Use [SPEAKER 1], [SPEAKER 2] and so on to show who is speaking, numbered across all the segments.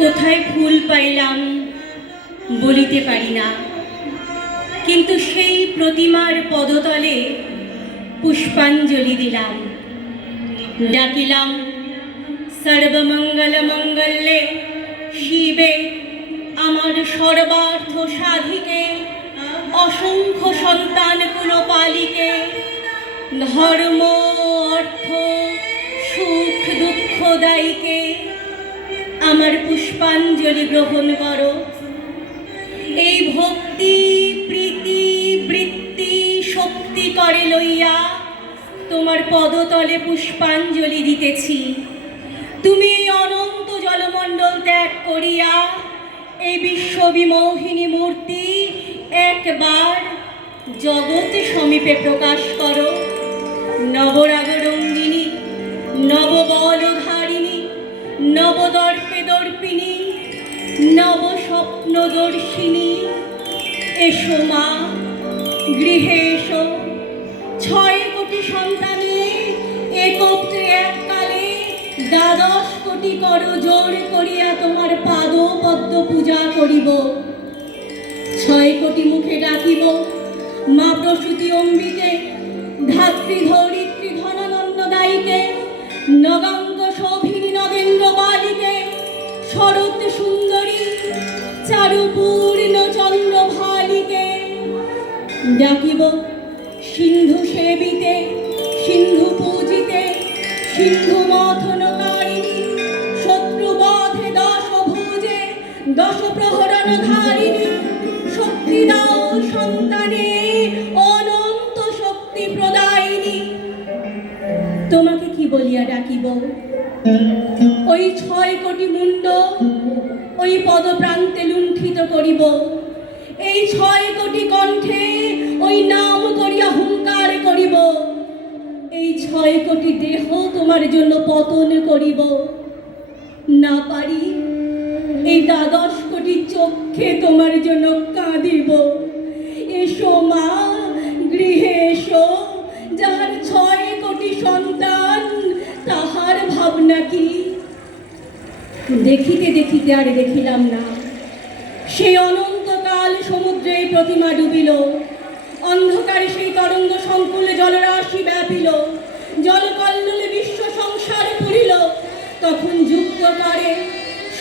[SPEAKER 1] কোথায় ফুল পাইলাম বলিতে পারি না। কিন্তু সেই প্রতিমার পদতলে পুষ্পাঞ্জলি দিলাম। ডাকিলাম সর্বমঙ্গল মঙ্গলে শিবে, আমার সর্বার্থ সাধিকে, অসংখ্য সন্তান কুলপালিকে ধর্ম, অর্থ, সুখ, দুঃখ, দায়ীকে আমার পুষ্পাঞ্জলি গ্রহণ করো। এই ভক্তি তোমার পদতলে পুষ্পাঞ্জলি দিতেছি। তুমি এই অনন্ত জলমণ্ডল ত্যাগ করিয়া এই বিশ্ববিমোহিনী মূর্তি একবার জগৎ সমীপে প্রকাশ করো। নবরাগরঙ্গিনী নববলধারিণী নবদর্পে দর্পিনী নব স্বপ্নদর্শিনী এসো মা, গৃহে এসো। ছয় দ্বাদশ কোটি কর জোর করিয়া তোমার পাদ পদ্ম পূজা করিব। ছয় কোটি মুখে ডাকিব। মা প্রসূতি অম্বিকে ধাত্রী ধরিত্রী ধনানন্দ দায়ীকে নগাঙ্গ শোভিনী নগেন্দ্র বালিকে, শরৎ সুন্দরী চারুপূর্ণ চন্দ্র ভালিকে। ডাকিব সিন্ধু সেবিতে, সিন্ধু পূজিতে, সিন্ধু মথনকারিণী দশ প্রহরণ ধারিণী শক্তি দাও সন্তানে, অনন্ত শক্তি প্রদায়িনী। তোমাকে কি বলিয়া ডাকিব? ওই ছয় কোটি মুন্ড ওই পদপ্রান্তে লুণ্ঠিত করিব। এই ছয় কোটি কণ্ঠে ওই নাম করিয়া হুঙ্কার করিব। এই ছয় কোটি দেহ তোমার জন্য পতন করিব। না দ্বাদশ কোটি চক্ষে তোমার জন্য কাঁদিব। এসো মা, গৃহে এসো। যাহার ছয় কোটি সন্তান, তাহার ভাবনা কি? দেখিতে দেখিতে আর দেখিলাম না। সেই অনন্তকাল সমুদ্রে প্রতিমা ডুবিল। অন্ধকারে সেই তরঙ্গ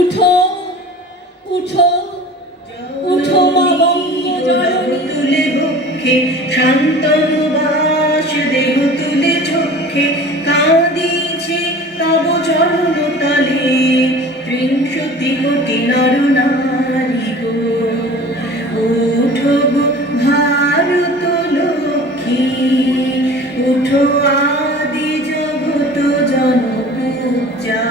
[SPEAKER 1] উঠো উঠো উঠো মা তুলে ভক্ষে, শান্ত বাস দেহ তুলে চক্ষে। কাঁদিছে তব চরণ তলে বিংশতি কোটি নর নারী গো। উঠো গো ভারত লক্ষ্মী, উঠো আদি
[SPEAKER 2] জগত জনপূজা।